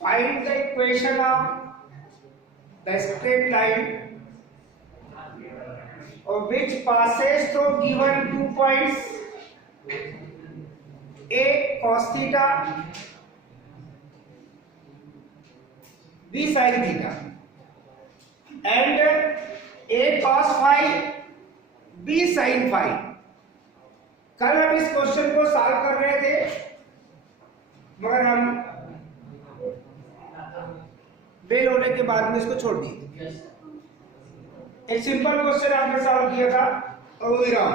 Find the equation of the straight line which passes through given 2 points A cos theta, B sin theta and A cos phi, B sin phi। कल हम इस question को solve कर रहे थे मगर हम बेल होने के बाद में इसको छोड़ दिए। एक सिंपल क्वेश्चन आपने सॉल्व किया था और वो ही रहा।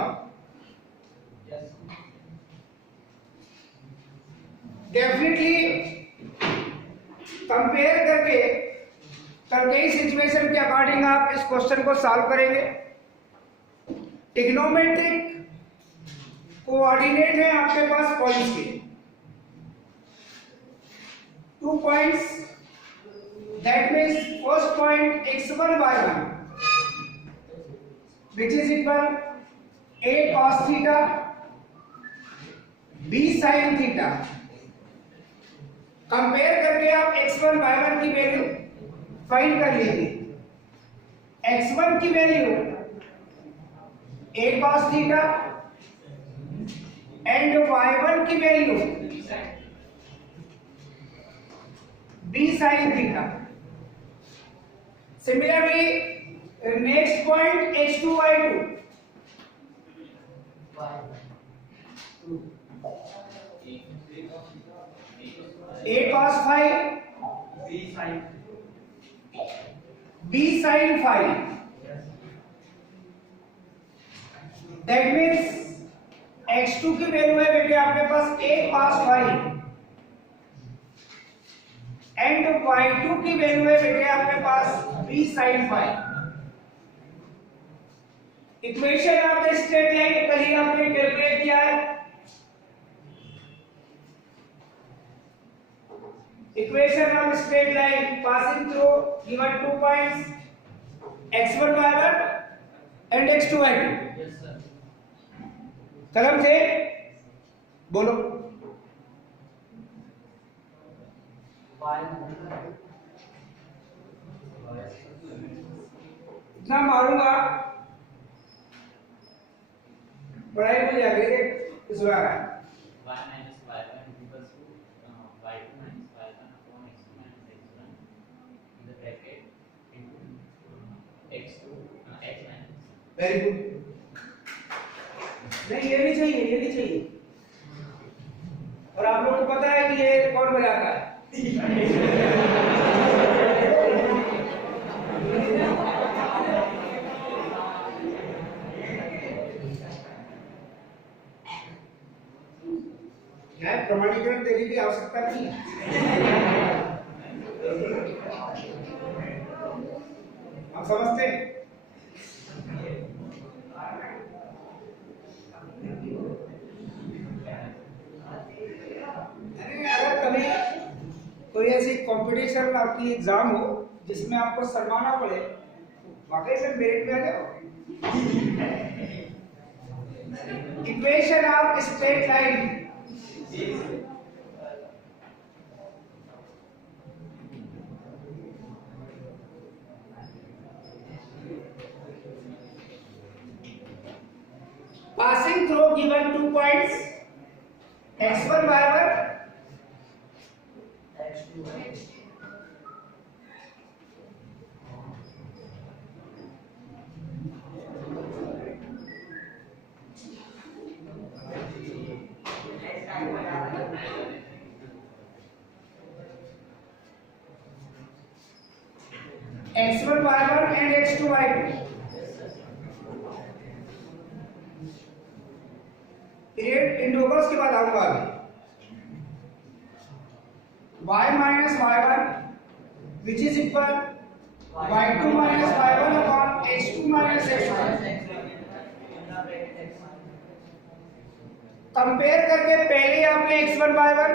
डेफिनेटली कंपेयर करके कई सिचुएशन के अकॉर्डिंग आप इस क्वेश्चन को सॉल्व करेंगे। ट्रिग्नोमेट्रिक कोऑर्डिनेट है आपके पास पॉइंट्स के 2 points, that means first point x1 y1 which is equal A cos theta, B sin theta। Compare करके आप x1 y1 की वैल्यू फाइंड कर लीजिए। x1 की value A cos theta and y1 की value B sin theta। Similarly, next point x2 y2 A cos phi, B sin phi। That means x2 की value है बेटे आपके पास A cos phi and y2 की value है बेटे आपके पास B sin phi। Equation of the straight line कल ही आपने कैलकुलेट किया है। Equation of straight line passing through given 2 points x1 y1 and x2 y2। Yes sir. कलम से बोलो। इतना मारूंगा पढ़ाई में जाके इस बार y minus y1 equals to y2 minus y1 upon x2 minus x1 in the bracket into x2 x minus। Very good. नहीं ये भी चाहिए, ये भी चाहिए। और आप लोगों को पता है कि ये कौन बजाता है? प्रमाणीकरण देने की आवश्यकता नहीं है। आप समझते हैं? अगर कभी कोई ऐसी कंपटीशन आपकी एग्जाम हो जिसमें आपको शर्माना पड़े, वाकई में मेरिट में आ जाओ। Equation of straight line passing through given 2 points x1 y1 x2 y2। x1 y1 and x2 y2। Period इंडोवर्स के बाद आऊंगा अभी। y minus y1 which is equal y2 minus y1 upon x2 minus x1। Compare करके पहले आपने x1 y1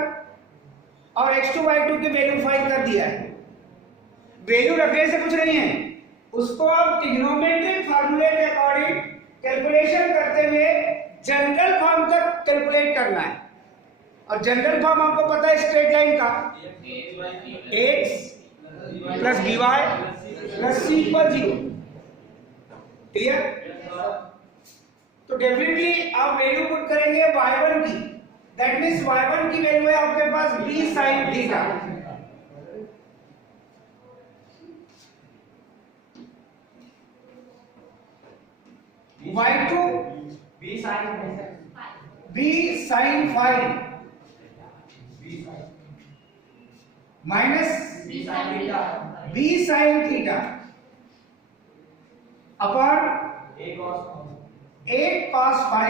और x2 y2 की वैल्यू फाइंड कर दिया है। वैल्यू रखने से कुछ नहीं है, उसको आप ट्रिग्नोमेट्रिक फार्मूले के अकॉर्डिंग कैलकुलेशन करते हुए जनरल फॉर्म तक कैलकुलेट करना है। और जनरल फॉर्म आपको पता है स्ट्रेट लाइन का, x plus d y plus c equal 0। Clear? तो डेफिनेटली आप वैल्यू पुट करेंगे y1 की, दैट मीन्स y1 की वैल्यू है आपके पास b sin theta. y2 b sin phi minus b sin theta upon a cos phi,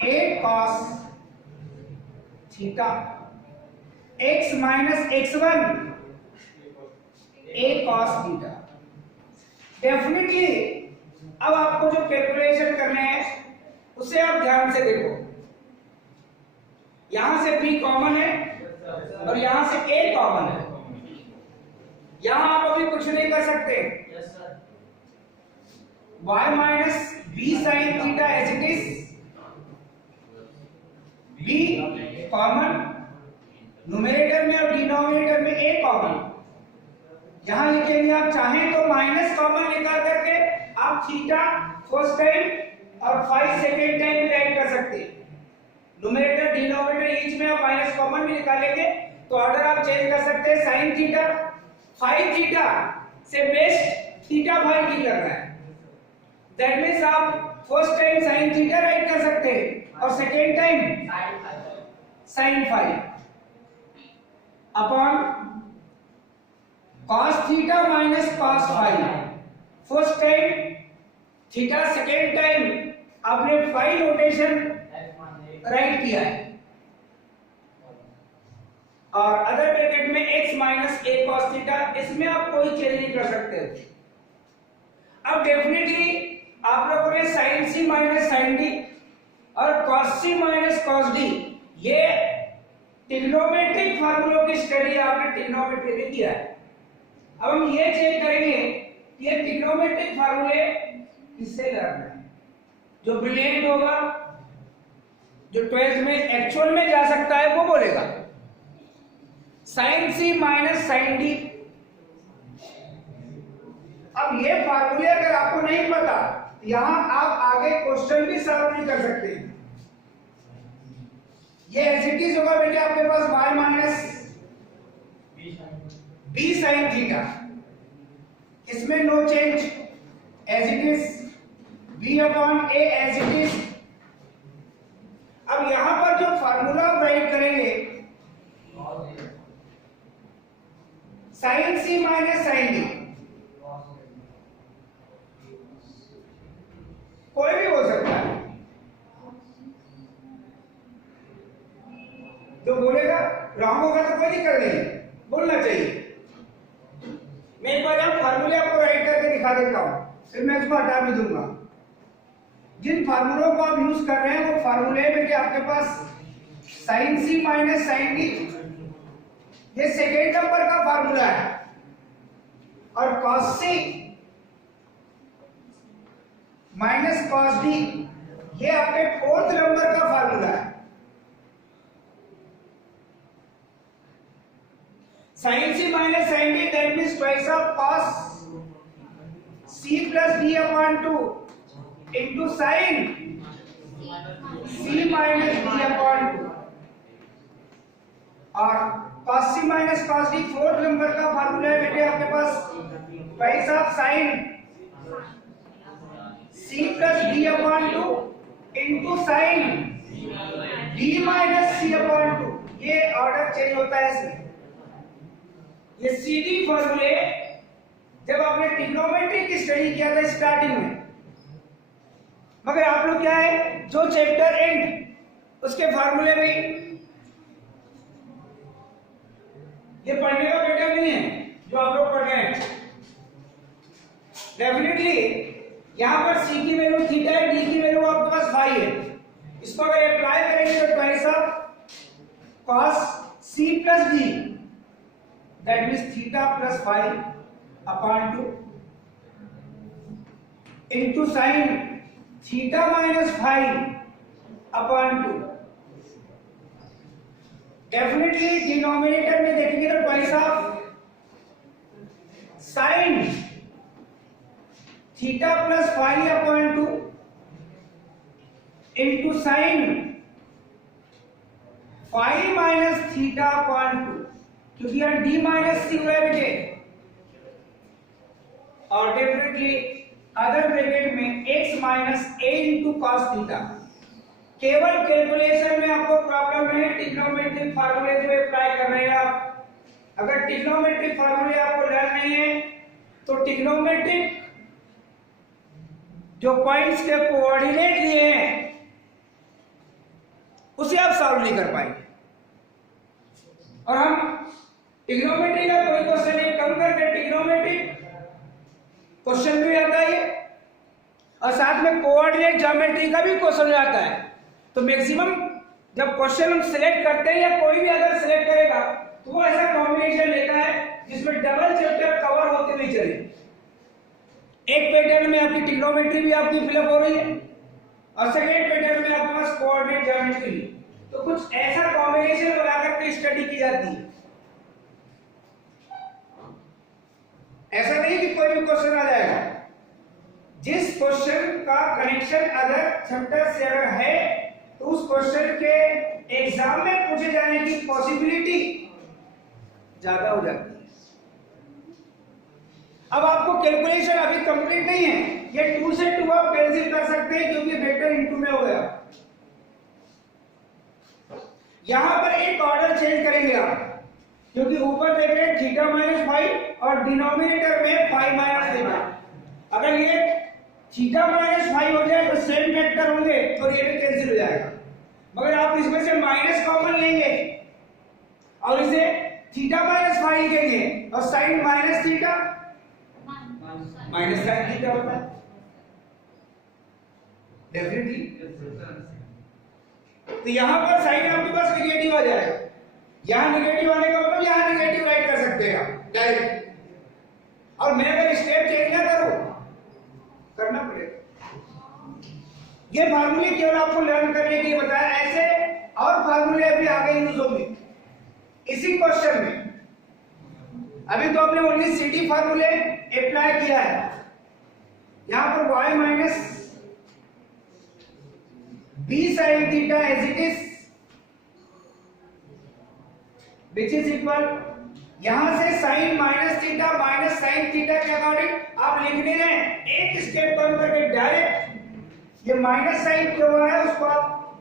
a cos theta, x minus x1 a cos theta. Definitely अब आपको जो calculation करने हैं उसे आप ध्यान से देखो। यहां से b कॉमन है और यहां से a कॉमन है। यहां आप अभी कुछ नहीं कर सकते। y minus b sin theta as it is, b common numerator में और डिनोमिनेटर में a कॉमन। यहां लिखेंगे आप चाहें तो माइनस कॉमन निकाल करके आप थीटा फर्स्ट टाइम और फाई सेकेंड टाइम भी राइट कर सकते हैं। न्यूमरेटर डिनोमिनेटर ईच में आप माइनस कॉमन भी निकालेंगे तो ऑर्डर आप चेंज कर सकते हैं। साइन थीटा फाई थीटा से बेस्ट थीटा फाई की करना है, दैट मींस आप first time sine theta write कर सकते हैं और second time sine phi upon cos theta minus cos phi. First time theta, second time आपने फाई नोटेशन राइट किया है और अदर ब्रैकेट में x minus a cos theta, इसमें आप कोई चेंज नहीं कर सकते। अब डेफिनेटली आप लोगों ने sin c minus sin d और cos c minus cos d, ये ट्रिग्नोमेट्रिक फार्मूलों की स्टडी आपने ट्रिग्नोमेट्री में किया है। अब हम ये चेक करेंगे कि ये ट्रिग्नोमेट्रिक फार्मूले किससे लर्न है। जो ब्रिलियंट होगा, जो 12th में एक्चुअल में जा सकता है वो बोलेगा। sin c minus sin d, अब ये फार्मूले अगर आपको नहीं पता यहां आप आगे क्वेश्चन भी सॉल्व नहीं कर सकते। ये एज इट इज होगा बेटे आपके पास y minus b sin theta, इसमें no change as it is, b upon a as it is. अब यहां पर जो फार्मूला आप राइट करेंगे sin c minus sin d, कोई भी हो सकता है। जो बोलेगा रॉन्ग होगा तो कोई दिक्कत नहीं, बोलना चाहिए। मैं एक बार यहाँ फार्मूले आपको राइट करके दिखा देता हूँ, फिर मैं इसको हटा भी दूंगा। जिन फार्मूलों को आप यूज कर रहे हैं वो फार्मूले में कि आपके पास sin c minus sin d, ये सेकेंड नंबर का फार्मूला है और cos c minus cos d ये आपके फोर्थ नंबर का फार्मूला है। sin c minus sin d, that means twice of cos c plus d upon 2 into sin c minus d upon 2 और cos c minus cos d fourth number का formula है बेटे आपके पास twice of sin c plus d upon 2 into sin d minus c upon 2। ये order change होता है इसमें। ये सीधी फॉर्मूले जब आपने ट्रिग्नोमेट्री की स्टडी किया था स्टार्टिंग में, मगर आप लोग क्या है जो चैप्टर एंड उसके फॉर्मूले में ये पढ़ने का पैटर्न नहीं है जो आप लोग पढ़ रहे हैं। डेफिनेटली यहां पर c की वैल्यू थीटा है, d की वैल्यू आपके पास फाई है। इसको अगर अप्लाई करेंगे तो twice of cos c plus d, that means theta plus phi upon 2 into sin theta minus phi upon 2 definitely denominator में देखेंगे तो twice of sine theta plus phi upon 2 into sine phi minus theta upon 2, क्योंकि यहाँ D minus सी हुआ है बेटे, और definitely other bracket में x माइनस ए इंटू कॉस थीटा। केवल कैलकुलेशन में आपको प्रॉब्लम है, ट्रिग्नोमेट्रिक फार्मूले जो अप्लाई कर रहे हैं आप। अगर ट्रिग्नोमेट्रिक फार्मूले आपको लर्न नहीं है तो ट्रिग्नोमेट्रिक जो पॉइंट्स के कोऑर्डिनेट दिए हैं उसे आप सॉल्व नहीं कर पाएंगे। और हम ट्रिग्नोमेट्री का कोई क्वेश्चन एक कम करके ट्रिग्नोमेट्रिक क्वेश्चन भी आता है और साथ में कोऑर्डिनेट ज्योमेट्री का भी क्वेश्चन आता है। तो मैक्सिमम जब क्वेश्चन हम सिलेक्ट करते हैं या कोई भी अगर सिलेक्ट करेगा तो वो ऐसा कॉम्बिनेशन लेता है जिसमें डबल चैप्टर कवर होते हुए चले। एक पैटर्न में आपकी ट्रिग्नोमेट्री भी आपकी फिलअप हो रही है और सेकेंड पैटर्न में आपके पास कोऑर्डिनेट ज्योमेट्री भी। तो कुछ ऐसा कॉम्बिनेशन बना करके स्टडी की जाती है। ऐसा नहीं कि कोई भी क्वेश्चन आ जाएगा। जिस क्वेश्चन का कनेक्शन अदर चैप्टर से अगर है तो उस क्वेश्चन के एग्जाम में पूछे जाने की पॉसिबिलिटी ज्यादा हो जाती है। अब आपको कैलकुलेशन अभी कंप्लीट नहीं है, ये 2 से 2 आप कैंसिल कर सकते हैं क्योंकि वेक्टर इनटू में हो गया। यहां पर एक ऑर्डर चेंज करेंगे आप, क्योंकि ऊपर देख रहे हैं थीटा माइनस फाइव और डिनोमिनेटर में फाइव माइनस थीटा। अगर ये थीटा माइनस फाइव हो जाए तो सेम वेक्टर होंगे और ये भी कैंसिल हो जाएगा। मगर आप इसमें से माइनस कॉमन लेंगे और इसे थीटा माइनस फाइव लिखेंगे और sine minus theta minus sine theta होता है डेफिनेटली। तो यहां पर साइन आपके पास निगेटिव आ जाएगा। यहां निगेटिव आने का मतलब यहां निगेटिव राइट कर सकते हैं आप डायरेक्ट। और मैं अगर स्टेप चेंज ना करूं करना पड़ेगा। ये फार्मूले केवल आपको लर्न करने के लिए बताया, ऐसे और फार्मूले अभी आगे यूज होंगे इसी क्वेश्चन में। अभी तो आपने ओनली सीटी फार्मूले अप्लाई किया है। यहां पर y minus b sin theta as it is which is equal, यहां से sine minus theta minus sine theta के अकॉर्डिंग आप लिखने हैं। एक स्टेप कम करके डायरेक्ट ये माइनस साइन क्यों हुआ है उसको आप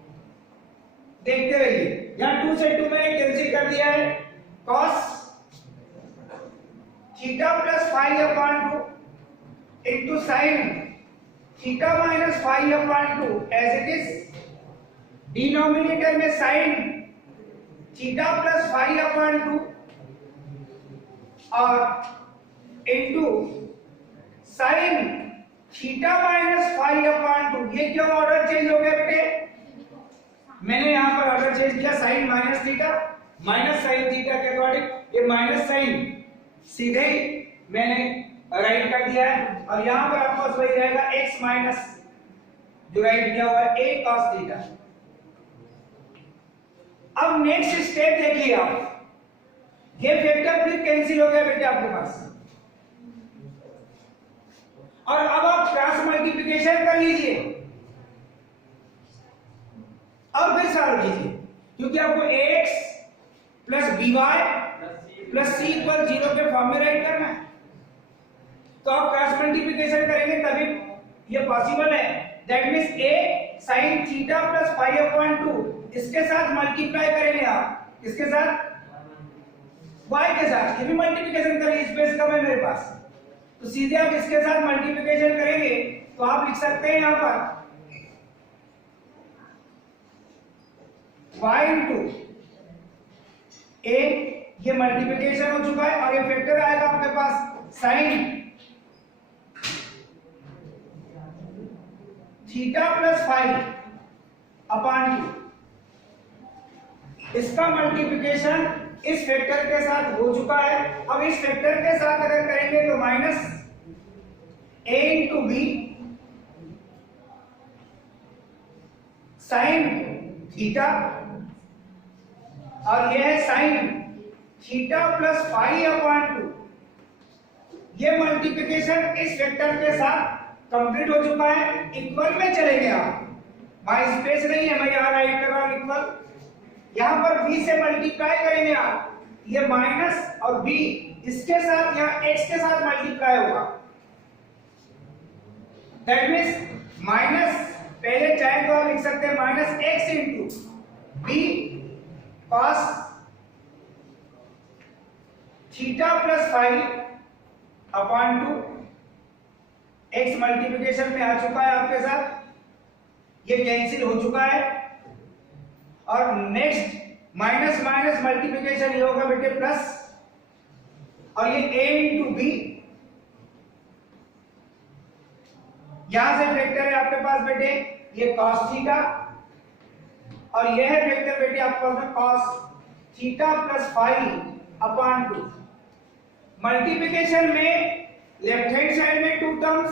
देखते रहिए। यहां 2 से 2 मैंने कैंसिल कर दिया है। cos theta plus five upon 2 into sine theta minus five upon 2 as it is. Denominator में sine theta plus five upon 2 और into sine theta minus five upon 2। ये क्यों ऑर्डर चेंज हो गया बेटे? मैंने यहां पर ऑर्डर चेंज किया sine minus theta minus sine theta के अकॉर्डिंग ये माइनस साइन सीधे ही मैंने राइट कर दिया है और यहां पर आपके पास वही रहेगा x माइनस जो राइट किया हुआ है a cos थीटा। अब नेक्स्ट स्टेप देखिए आप, ये वेक्टर फिर कैंसिल हो गया बेटे आपके पास। और अब आप क्रॉस मल्टीप्लिकेशन कर लीजिए और फिर सॉल्व कीजिए, क्योंकि आपको ax plus by plus c equal 0 के फॉर्म में राइट करना है। तो आप क्रॉस मल्टीप्लिकेशन करेंगे तभी ये पॉसिबल है। That means a sin theta plus five upon 2 इसके साथ मल्टीप्लाई करेंगे आप, इसके साथ y के साथ, ये भी मल्टीप्लिकेशन करेंगे, स्पेस कम है मेरे पास तो सीधे आप इसके साथ मल्टीप्लिकेशन करेंगे तो आप लिख सकते हैं यहां पर y इंटू a, ये मल्टीप्लिकेशन हो चुका है और ये फैक्टर आएगा आपके पास sine theta plus five upon 2। इसका मल्टीप्लिकेशन इस फैक्टर के साथ हो चुका है। अब इस फैक्टर के साथ अगर करेंगे तो minus a into b sine theta और ये है sine theta plus phi upon 2। ये मल्टीप्लिकेशन इस वेक्टर के साथ कंप्लीट हो चुका है। इक्वल में चलेंगे आप, वहां स्पेस नहीं है, मैं यहां राइट कर रहा हूं इक्वल। यहां पर b से मल्टीप्लाई करेंगे आप, ये माइनस और b इसके साथ यहाँ x के साथ मल्टीप्लाई होगा। दैट मीन्स माइनस, पहले चाहे तो आप लिख सकते हैं minus x into b cos theta plus phi upon 2। x multiplication में आ चुका है आपके साथ, ये कैंसिल हो चुका है। और नेक्स्ट माइनस माइनस मल्टीप्लिकेशन ये होगा बेटे प्लस, और ये a इंटू बी, यहां से वेक्टर है आपके पास बेटे ये cos थीटा, और यह है वेक्टर बेटे आपके पास cos theta plus phi upon 2। Multiplication में लेफ्ट हैंड साइड में 2 टर्म्स,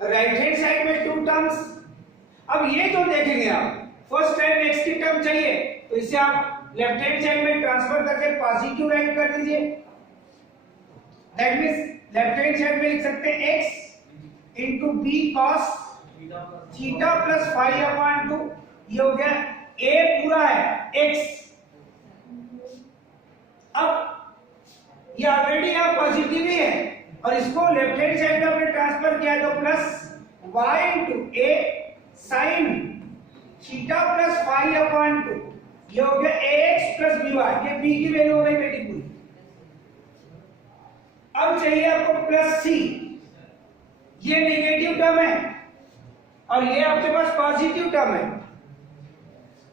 राइट हैंड साइड में 2 टर्म्स। अब ये जो देखेंगे आप, फर्स्ट टाइम x की टर्म चाहिए तो इसे आप लेफ्ट हैंड साइड में ट्रांसफर करके पॉजिटिव राइट कर दीजिए। That means left hand side में लिख सकते हैं x into b cos theta plus phi upon 2। ये हो गया a पूरा है x। अब ये ऑलरेडी यहाँ पॉजिटिव ही है, और इसको लेफ्ट हैंड साइड में हमने ट्रांसफर किया तो plus y into a sine theta plus phi upon 2। ये हो गया ax प्लस by, ये b की वैल्यू हो गई बेटी पूरी। अब चाहिए आपको प्लस c, ये नेगेटिव टर्म है और ये आपके पास पॉजिटिव टर्म है।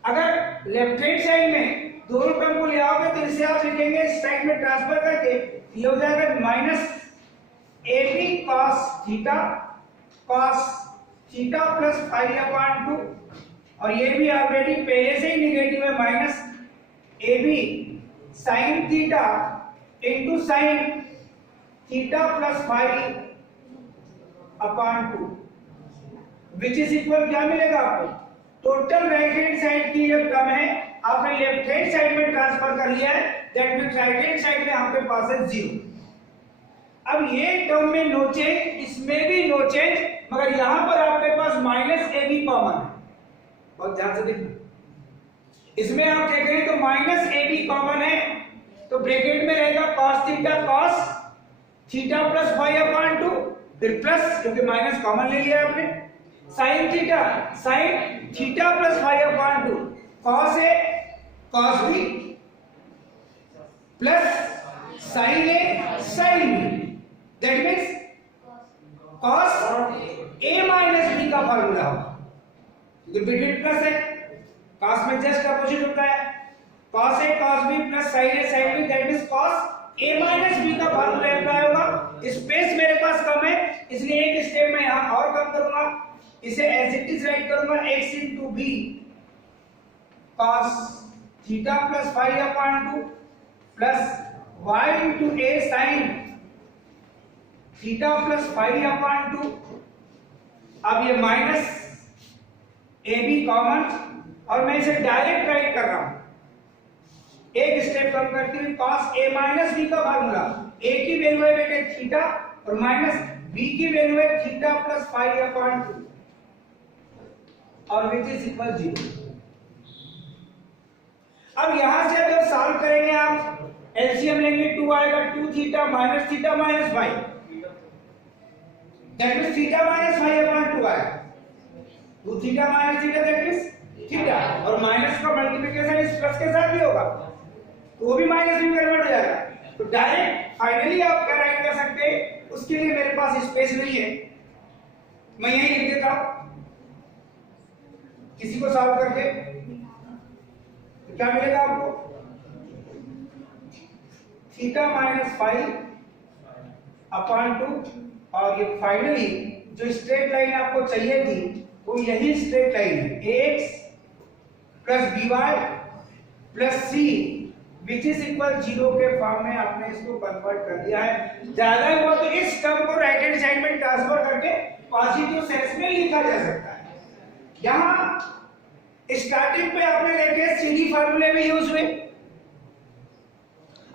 अगर लेफ्ट हैंड साइड में दोनों टर्म को ले आओगे तो इसे आप लिखेंगे इस साइड में ट्रांसफर करके, ये हो जाएगा minus ab cos theta plus phi upon 2, और ये भी ऑलरेडी पहले से ही निगेटिव है, minus ab sine theta into sine theta plus phi upon 2, which is equal क्या मिलेगा आपको, टोटल राइट हैंड साइड की ये टर्म है आपने लेफ्ट हैंड साइड में ट्रांसफर कर लिया है। That means right hand side में आपके पास है 0। अब ये टर्म में नो चेंज, इसमें भी नो चेंज, मगर यहां पर आपके पास माइनस ए बी कॉमन है। बहुत ध्यान से देखना, इसमें आप देखें तो माइनस ए बी कॉमन है, तो ब्रैकेट में रहेगा cos theta plus phi upon 2, फिर प्लस क्योंकि माइनस कॉमन ले लिया आपने, sine theta plus phi upon 2, cos a cos b प्लस sine a sine b। That means cos a minus b का फार्मूला होगा, क्योंकि बिटवीन प्लस है, cos में जस्ट अपोजिट होता है, cos a cos b plus sin a sin b। That means cos a minus b का formula apply होगा। Space मेरे पास कम है इसलिए एक स्टेप में यहां और कम करूंगा, इसे एज इट इज राइट करूंगा x into b cos theta plus phi upon 2 plus y into a sine theta plus phi upon 2। अब ये माइनस ए बी कॉमन, और मैं इसे डायरेक्ट राइट कर रहा हूं, एक स्टेप कम करते हुए cos a माइनस b का फार्मूला, a की वैल्यू है बेटे थीटा और माइनस b की वैल्यू है थीटा प्लस फाई अपॉन 2, और विच इज इक्वल 0। अब यहां से अगर सॉल्व करेंगे आप, एलसीएम लेंगे 2 आएगा, 2 theta minus phi, that means theta minus phi upon 2 आएगा, 2 theta minus theta that means theta, और माइनस का मल्टीप्लिकेशन इस प्लस के साथ भी होगा तो वो भी माइनस में कन्वर्ट हो जाएगा। तो डायरेक्ट फाइनली आप क्या राइट कर सकते हैं, उसके लिए मेरे पास स्पेस नहीं है, मैं यही लिख देता हूं किसी को सॉल्व करके। तो क्या मिलेगा आपको, थीटा माइनस फाई अपॉन 2, और ये फाइनली जो स्ट्रेट लाइन आपको चाहिए थी वो यही स्ट्रेट लाइन है, ax plus by plus c which is equal 0 के फॉर्म में आपने इसको कन्वर्ट कर दिया है। ज्यादा हुआ तो इस टर्म को राइट हैंड साइड में ट्रांसफर करके पॉजिटिव सेंस में लिखा जा सकता है। यहां स्टार्टिंग पे आपने देखे सीधी फार्मूले में यूज हुए,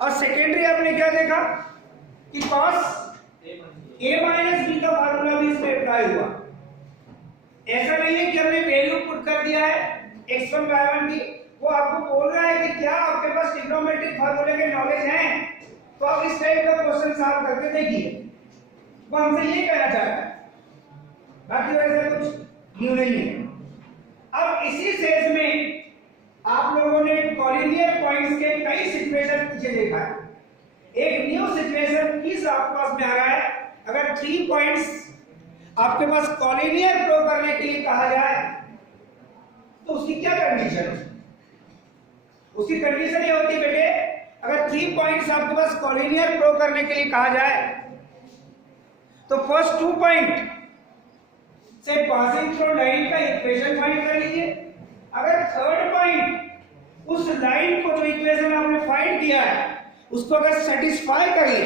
और सेकेंडरी आपने क्या देखा कि cos a माइनस बी का फार्मूला भी इसमें अप्लाई हुआ। ऐसा नहीं है कि हमने वैल्यू पुट कर दिया है x1 y1 की, वो आपको बोल रहा है कि क्या आपके पास ट्रिग्नोमेट्रिक फार्मूले के नॉलेज हैं, तो आप इस टाइप का क्वेश्चन सॉल्व करके देखिए, वो हमसे ये कहना चाहता है, बाकी वैसे कुछ न्यू नहीं है। अब इसी सेट में आप लोगों ने कॉलिनियर पॉइंट्स के कई सिचुएशन पीछे देखा है। एक न्यू सिचुएशन किस आपके पास में आ रहा है, अगर 3 पॉइंट्स आपके पास कॉलिनियर प्रो करने के लिए कहा जाए तो उसकी क्या कंडीशन है? उसकी कंडीशन ये होती है बेटे, अगर 3 पॉइंट्स आपके पास कॉलिनियर प्रो करने के लिए कहा जाए तो फर्स्ट 2 पॉइंट से पासिंग थ्रू लाइन का इक्वेशन फाइंड कर लीजिए। अगर थर्ड पॉइंट उस लाइन को जो इक्वेशन आपने फाइंड किया है उसको अगर सेटिस्फाई करिए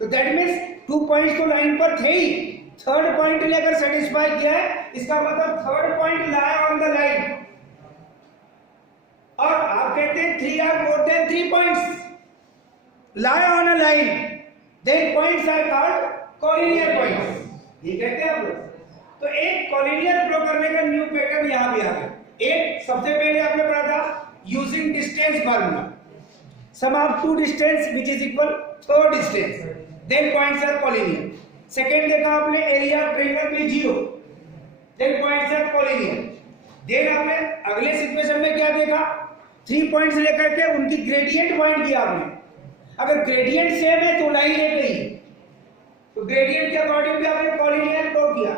तो दैट मींस 2 पॉइंट्स तो लाइन पर थे ही, थर्ड पॉइंट ने अगर सेटिस्फाई किया है इसका मतलब third point lie on the line. और आप कहते हैं 3 are more than 3 points lie on a line, then points are called collinear points. ये कहते हैं आप लोग। तो एक कॉलिनियर प्रो करने का न्यू पैटर्न यहां भी आ गया। एक सबसे पहले आपने पढ़ा था using distance formula, sum of 2 distance which is equal third distance, then points are collinear. Second देखा आपने एरिया ऑफ ट्रायंगल में 0, then points are collinear. Then आपने अगले सिचुएशन में क्या देखा, 3 पॉइंट्स लेकर के उनकी ग्रेडियंट फाइंड किया आपने। अगर ग्रेडियंट सेम है तो लाइन एक ही, तो ग्रेडियंट के अकॉर्डिंग भी आपने कॉलिनियर प्रो किया।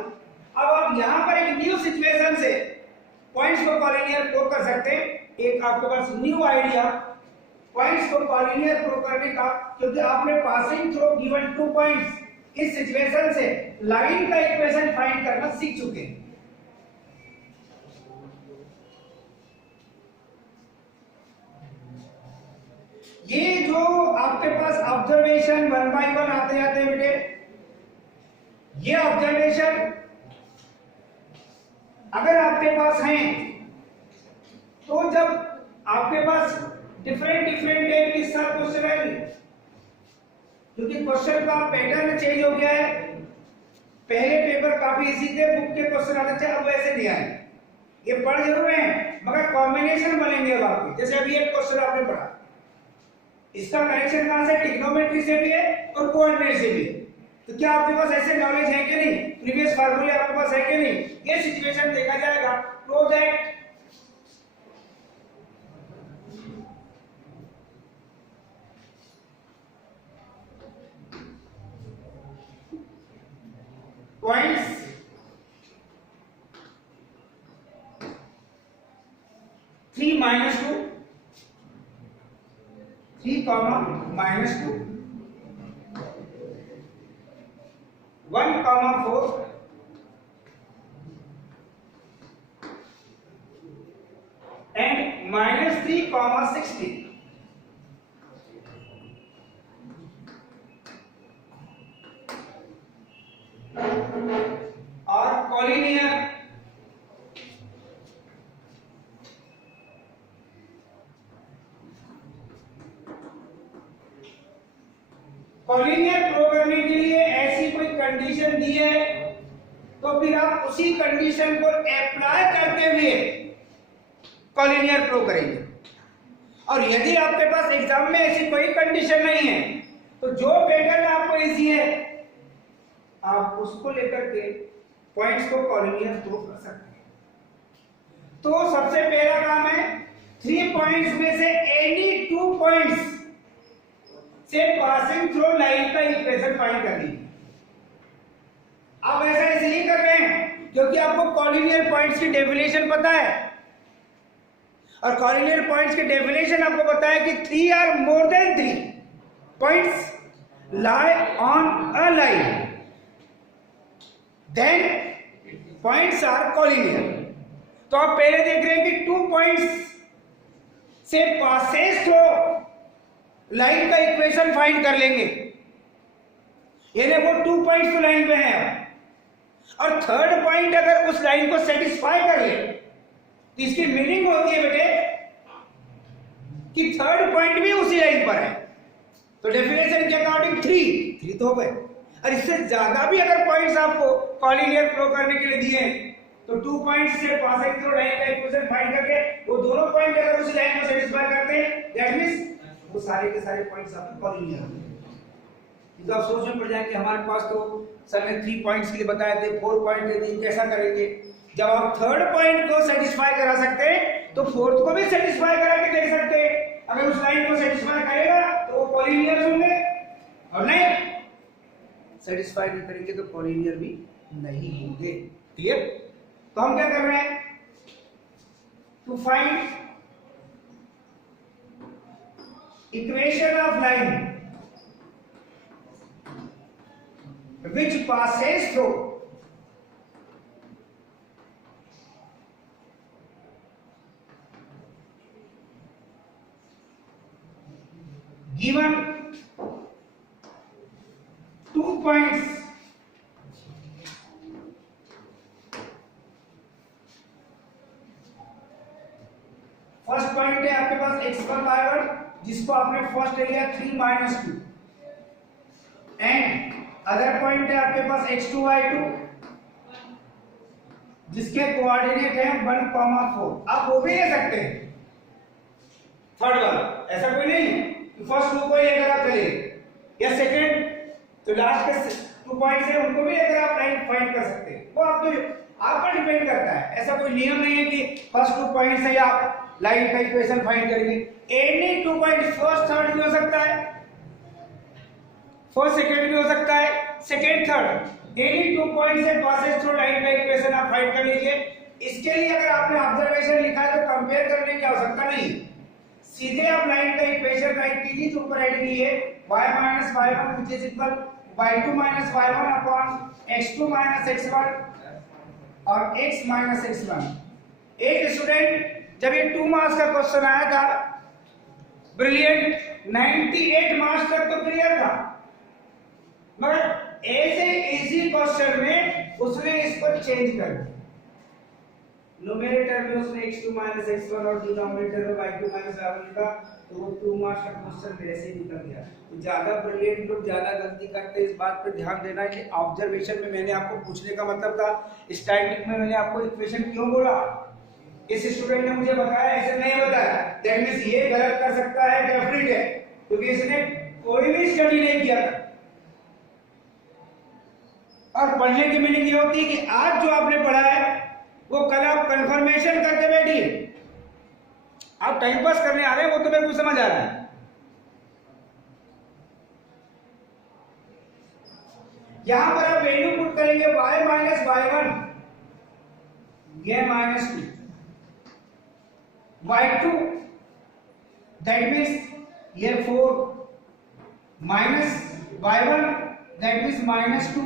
अब आप यहां पर एक न्यू सिचुएशन से पॉइंट्स को कॉलिनियर प्रो कर सकते हैं। एक आपके पास न्यू आइडिया पॉइंट्स को कॉलिनियर प्रो करने का, क्योंकि आपने पासिंग थ्रू गिवन 2 पॉइंट्स इस सिचुएशन से लाइन का इक्वेशन फाइंड करना सीख चुके हैं। ये जो आपके पास ऑब्जर्वेशन 1 बाय 1 आते जाते हैं बेटे, ये ऑब्जर्वेशन अगर आपके पास हैं तो जब आपके पास डिफरेंट टाइप की सब क्वेश्चन आएंगे, क्योंकि क्वेश्चन का पैटर्न चेंज हो गया है। पहले पेपर काफी इजी थे, बुक के क्वेश्चन आते थे, अब वैसे नहीं आए। ये पढ़ जरूर रहे हैं मगर कॉम्बिनेशन बनेंगे अब आपके। जैसे अभी एक क्वेश्चन आपने पढ़ा, इसका कनेक्शन कहां से, ट्रिग्नोमेट्री से भी है और कोऑर्डिनेट से भी है। तो क्या आपके पास ऐसे नॉलेज है कि नहीं, प्रीवियस फार्मूले आपके पास है कि नहीं, ये सिचुएशन देखा जाएगा। Project points -3 -2 3, -2 1, 4 and -3, 16। और कॉलिनियर प्रो करने के लिए ऐसी कोई कंडीशन दी है तो फिर आप उसी कंडीशन को अप्लाई करते हुए कॉलिनियर प्रो करेंगे। और यदि आपके पास एग्जाम में ऐसी कोई कंडीशन नहीं है तो जो पैटर्न आपको इजी है आप उसको लेकर के पॉइंट्स को कॉलिनियर प्रो कर सकते हैं। तो सबसे पहला काम है 3 पॉइंट्स में से एनी 2 पॉइंट्स से पासिंग थ्रू लाइन का इक्वेशन फाइंड कर लीजिए। आप ऐसा इसलिए कर रहे हैं क्योंकि आपको कॉलिनियर पॉइंट्स की डेफिनेशन पता है, और कॉलिनियर पॉइंट्स की डेफिनेशन आपको पता है कि 3 are more than 3 points lie on a line, then points are collinear. तो आप पहले देख रहे हैं कि 2 पॉइंट्स से पासेस थ्रू लाइन का इक्वेशन फाइंड कर लेंगे, यानी वो 2 पॉइंट्स तो लाइन पे हैं, और थर्ड पॉइंट अगर उस लाइन को सेटिस्फाई कर ले तो इसकी मीनिंग होती है बेटे कि थर्ड पॉइंट भी उसी लाइन पर है। तो डेफिनेशन के अकॉर्डिंग 3 तो हो गए। और इससे ज्यादा भी अगर पॉइंट्स आपको कॉलिनियर फ्लो करने के लिए दिए तो 2 पॉइंट्स से पासिंग थ्रू लाइन का इक्वेशन फाइंड करके वो दोनों पॉइंट अगर उस लाइन को सेटिस्फाई करते हैं दैट मींस वो सारे के सारे पॉइंट्स आपके कॉलिनियर होंगे। तो आप सोच में पड़ जाएंगे हमारे पास तो सर ने 3 पॉइंट्स के लिए बताए थे, 4 पॉइंट दे दिए, कैसा करेंगे? जब आप थर्ड पॉइंट को सेटिस्फाई करा सकते हैं तो फोर्थ को भी सेटिस्फाई करा के देख सकते हैं। अगर उस लाइन को सेटिस्फाई करेगा तो वो कॉलिनियर होंगे और नहीं सेटिस्फाई नहीं करेंगे तो कॉलिनियर भी नहीं होंगे। क्लियर? तो हम क्या कर रहे हैं? To find equation of line which passes through given 2 points फर्स्ट पॉइंट है आपके पास x1 y1 जिसको आपने फर्स्ट ले लिया 3 - 2 एंड अदर पॉइंट है आपके पास x2 y2 जिसके कोऑर्डिनेट है 1, 4। आप वो भी ले सकते हैं थर्ड वाला, ऐसा कोई नहीं कि फर्स्ट 2 को लेकर आप चले या सेकंड तो लास्ट के 2 पॉइंट्स है उनको भी लेकर आप लाइन फाइंड कर सकते हैं। वो आप पर डिपेंड करता है। ऐसा कोई नियम नहीं है कि फर्स्ट 2 पॉइंट्स से आप लाइन का इक्वेशन फाइंड करेंगे। एनी 2 पॉइंट फर्स्ट थर्ड भी हो सकता है, फर्स्ट सेकंड भी हो सकता है, सेकंड थर्ड, एनी 2 पॉइंट से पासेस थ्रू लाइन का इक्वेशन आप फाइंड कर लीजिए। इसके लिए अगर आपने ऑब्जर्वेशन लिखा है तो कंपेयर करने की आवश्यकता नहीं, सीधे आप लाइन का इक्वेशन राइट कीजिए जो ऊपर ऐड कीजिए y - y1 which is equal y2 - y1 upon x2 - x1 और x - x1। एक स्टूडेंट जब ये 2 मार्क्स का क्वेश्चन आया था ब्रिलियंट, 98 मार्क्स तक तो क्लियर था, मगर ऐसे इजी क्वेश्चन में उसने इसको चेंज कर दिया। न्यूमरेटर में उसने x2 - x1 और डिनोमिनेटर में y2 - y1 लिखा तो वो 2 मार्क्स का क्वेश्चन वैसे ही निकल गया। तो ज्यादा ब्रिलियंट लोग ज्यादा गलती करते हैं, इस बात पे ध्यान देना कि ऑब्जर्वेशन में मैंने आपको पूछने का मतलब था स्टैटिक में मैंने आपको इक्वेशन क्यों बोला, इस स्टूडेंट ने मुझे बताया, ऐसे नहीं बताया, दैट मींस ये गलत कर सकता है, डेफिनेट है, क्योंकि इसने कोई भी स्टडी नहीं किया था। और पढ़ने की मीनिंग ये होती है कि आज जो आपने पढ़ा है वो कल आप कंफर्मेशन करके बैठिए। आप टाइम पास करने आ रहे हैं वो तो मेरे को समझ आ रहा है। यहां पर आप वैल्यू पुट करेंगे y - y1 ये -2, y2 दैट मींस ये 4 minus y1 that means -2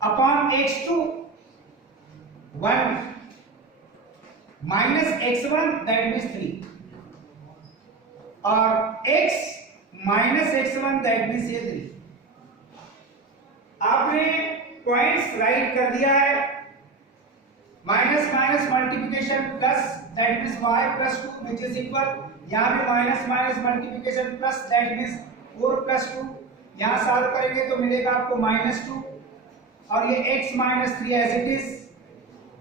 upon x2 1 minus x1 that means 3 और x minus x1 that means ये 3। आपने पॉइंट्स राइट कर दिया है, minus minus multiplication plus that means y plus 2 which is equal, यहां भी minus minus multiplication plus that means 4 plus 2, यहां solve करेंगे तो मिलेगा आपको -2 और ये x minus 3 as it is.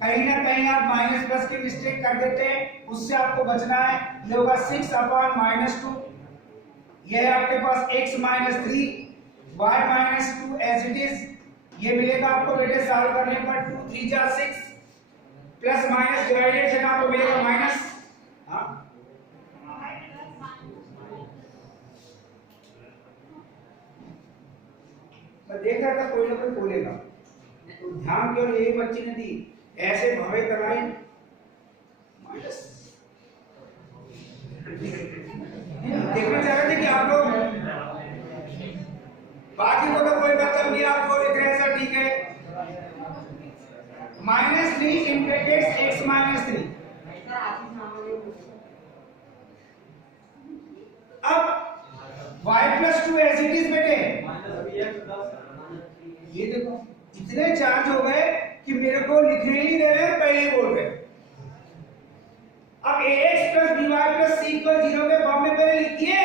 कहीं ना कहीं आप माइनस प्लस की मिस्टेक कर देते हैं, उससे आपको बचना है। ये होगा 6 अपॉन -2, ये है आपके पास x minus 3 y minus 2 as it is. ये मिलेगा आपको बेटे सॉल्व करने पर 2 3 जा 6 प्लस माइनस डिवाइडेड से आपको मिलेगा माइनस। हाँ मैं देख रहा था कोई ना कोई बोलेगा, तो ध्यान केवल यही बच्ची ने दी, ऐसे भवे कराई माइनस। देखना चाह रहे थे कि आप लोग, बाकी को तो कोई मतलब नहीं, आप जो लिख रहे हैं सर ठीक है। -3 इन ब्रैकेट्स x माइनस 3। अब y plus 2 as it is बेटे, ये देखो इतने चार्ज हो गए कि मेरे को लिखने ही दे रहे हैं, पहले ही बोल रहे। अब ax plus by plus c को 0 के फॉर्म में पहले लिखिए,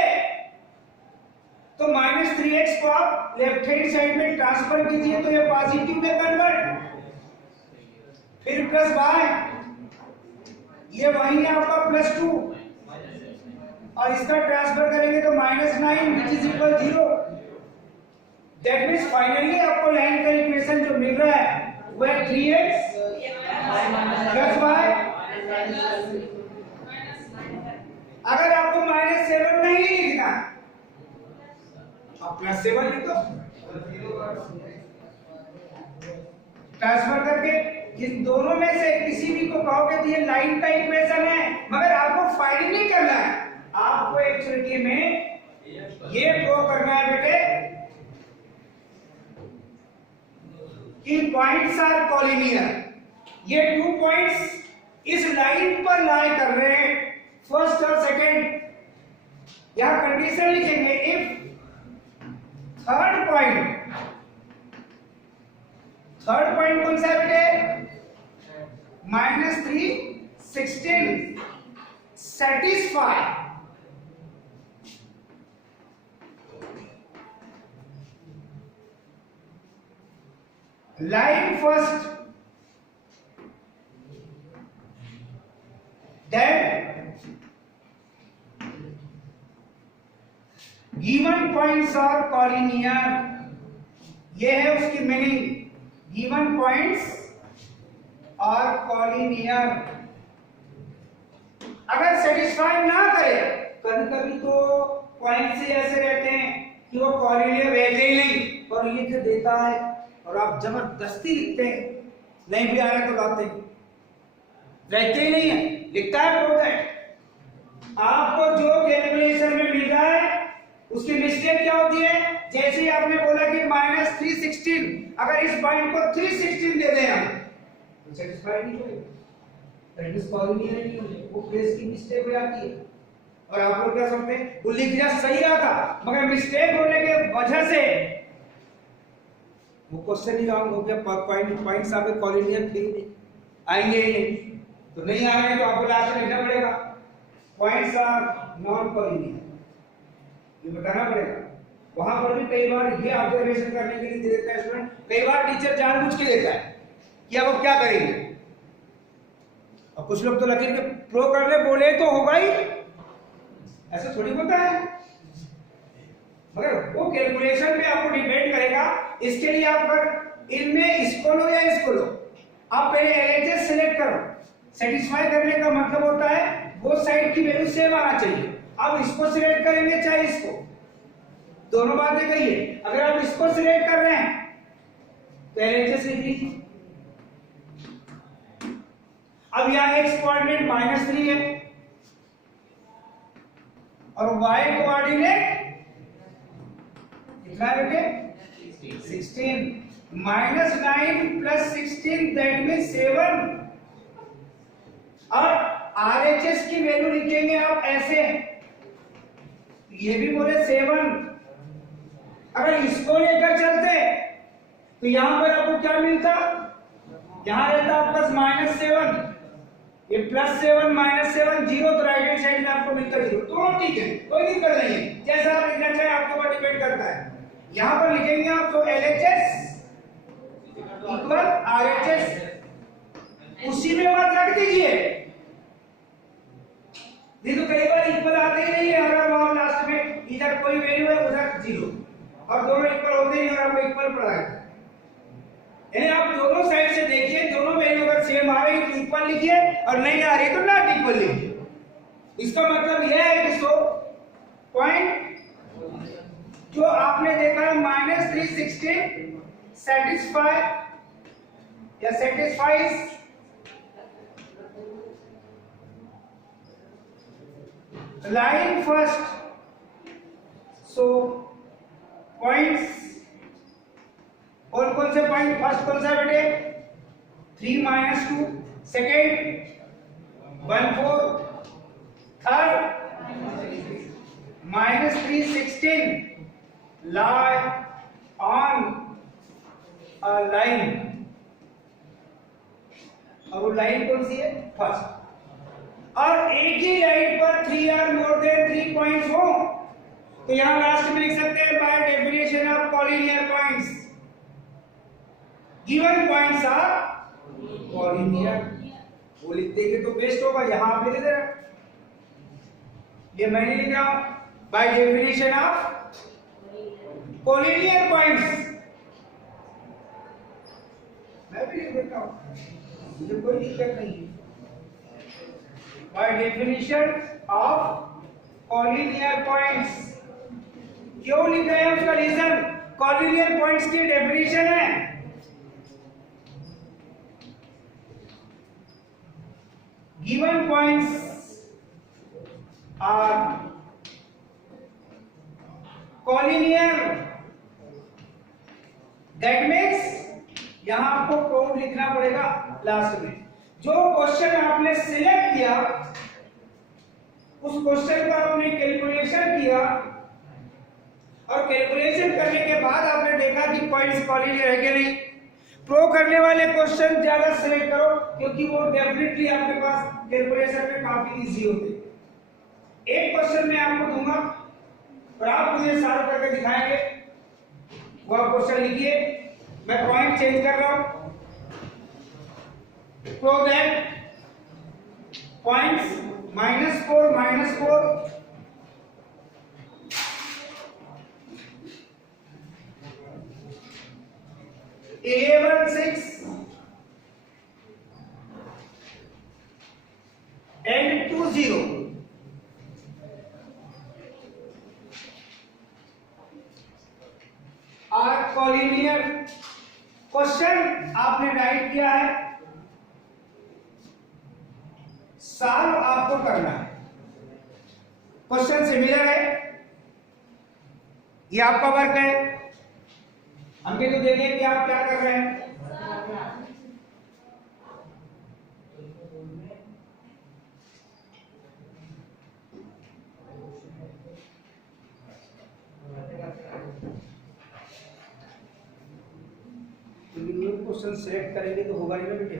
तो -3x को आप लेफ्ट हैंड साइड में ट्रांसफर कीजिए तो ये पॉजिटिव में कन्वर्ट, फिर प्लस y, ये वही है आपका +2, और इसका ट्रांसफर करेंगे तो -9 विच is equal 0। That means finally आपको लाइन का इक्वेशन जो मिल रहा है वो है 3x प्लस y। अगर आपको -7 नहीं लिखना आप +7 लिख दो, ट्रांसफर करके इन दोनों में से किसी भी को कहोगे तो ये लाइन का इक्वेशन है, मगर आपको फाइंड नहीं करना है, आपको एक्चुअली में ये प्रूव करना है बेटे कि पॉइंट्स आर कॉलिनियर। ये 2 पॉइंट्स इस लाइन पर लाई कर रहे हैं, फर्स्ट और सेकंड। यहां कंडीशन लिखेंगे इफ थर्ड पॉइंट कौन सा है बेटे, -3 16 satisfy line first, then given points are collinear। ये है उसकी meaning, given points are collinear। अगर सेटिस्फाई ना करे, कभी कभी तो पॉइंट से ऐसे रहते हैं कि वो कॉलिनियर रहते ही नहीं और लिख देता है और आप जबरदस्ती लिखते हैं, नहीं भी आ रहा तो लाते हैं, रहते ही नहीं है, लिखता है प्रूव दैट। आपको जो कैलकुलेशन में मिल रहा है उसकी मिस्टेक क्या होती है, जैसे ही आपने बोला कि -316, अगर इस पॉइंट को 316 दे दें हम तो सेटिस्फाई नहीं होगा, दैट इज कॉलिनियर नहीं होगा, वो प्लेस की मिस्टेक हो जाती है। और आप लोग क्या समझते हैं, वो लिखना सही आता मगर मिस्टेक होने के वजह से वो क्वेश्चन ही रॉन्ग हो गया, पॉइंट्स आपके कॉलिनियर थे नहीं, आएंगे ही नहीं, तो नहीं आ रहे हैं तो आपको लास्ट में लिखना पड़ेगा पॉइंट्स आर नॉन कॉलिनियर, ये बताना पड़ेगा। वहां पर भी कई बार ये ऑब्जर्वेशन करने के लिए दे देता है स्टूडेंट, कई बार टीचर जानबूझ के देता है कि अब क्या करेंगे, और कुछ लोग तो लकीर के प्रो करने बोले तो होगा ही, ऐसा थोड़ी होता है, मगर वो कैलकुलेशन में आपको डिपेंड करेगा। इसके लिए आप अगर इनमें इसको लो या इसको लो, आप पहले एलएचएस सिलेक्ट करो। सेटिस्फाई करने का मतलब होता है वो साइड की वैल्यू सेम आना चाहिए। आप इसको सिलेक्ट करेंगे चाहे इसको, दोनों बातें कहिए। अगर आप इसको सिलेक्ट कर रहे हैं तो एलएचएस लिख लीजिए। अब यहां x कोऑर्डिनेट -3 है और y कोऑर्डिनेट कितना है बेटे, 16, -9 + 16 दैट मींस 7। और RHS की वैल्यू लिखेंगे आप ऐसे, ये भी बोले 7। अगर इसको लेकर चलते तो यहां पर आपको क्या मिलता, यहां रहता आपका -7, ये +7 -7 0, तो राइट हैंड साइड में आपको मिलता 0, तो ठीक है, कोई दिक्कत नहीं है, जैसा आप लिखना चाहे आपके ऊपर डिपेंड करता है। यहां पर लिखेंगे आप तो LHS इक्वल RHS, उसी में मत रख दीजिए, नहीं तो कई बार इक्वल आते ही नहीं है, अगर वहां लास्ट में इधर कोई वैल्यू है उधर 0 और दोनों इक्वल होते नहीं और आपको इक्वल पड़ा है। यानी आप दोनों साइड से देखिए, दोनों वैल्यू अगर सेम आ रही है तो इक्वल लिखिए और नहीं आ रही तो नॉट इक्वल लिखिए। इसका मतलब यह है कि सो पॉइंट जो आपने देखा -316 सेटिस्फाई या सेटिस्फाइज लाइन फर्स्ट, सो पॉइंट्स कौन से पॉइंट, फर्स्ट कौन सा बेटे 3 - 2, second 1 4, third -316 lie on a line, और वो लाइन कौन सी है, फर्स्ट। और एक ही लाइन पर 3 or more than 3 पॉइंट्स हो तो यहां लास्ट में लिख सकते हैं by definition of collinear points given points are collinear. वो लिख देंगे तो बेस्ट होगा। यहां आप लिख दे रहे, ये मैंने लिख रहा हूं bye definition of collinear points. मैं भी लिख देता हूं, मुझे कोई दिक्कत नहीं है। By definition of collinear points. क्यों लिख रहे हैं उसका रीजन, कॉलिनियर पॉइंट्स की डेफिनेशन है given points are collinear. That means यहां आपको प्रूफ लिखना पड़ेगा लास्ट में। जो क्वेश्चन आपने सिलेक्ट किया उस क्वेश्चन का आपने कैलकुलेशन किया और कैलकुलेशन करने के बाद आपने देखा कि पॉइंट्स कॉलिनियर है कि नहीं। प्रो करने वाले क्वेश्चन ज्यादा सिलेक्ट करो क्योंकि वो डेफिनेटली आपके पास कैलकुलेशन में काफी इजी होते हैं। एक क्वेश्चन मैं आपको दूंगा और आप मुझे सॉल्व करके दिखाएंगे। वो आप क्वेश्चन लिखिए, मैं पॉइंट चेंज कर रहा हूं। Pro that points -4 11 6 and 2 0 are collinear। Question आपने राइट किया है, सॉल्व आपको करना है। क्वेश्चन सिमिलर है, ये आपका वर्क है। हमने तो देखिए कि आप क्या कर रहे हैं। क्वेश्चन सेलेक्ट करेंगे तो होगा ही ना बेटे।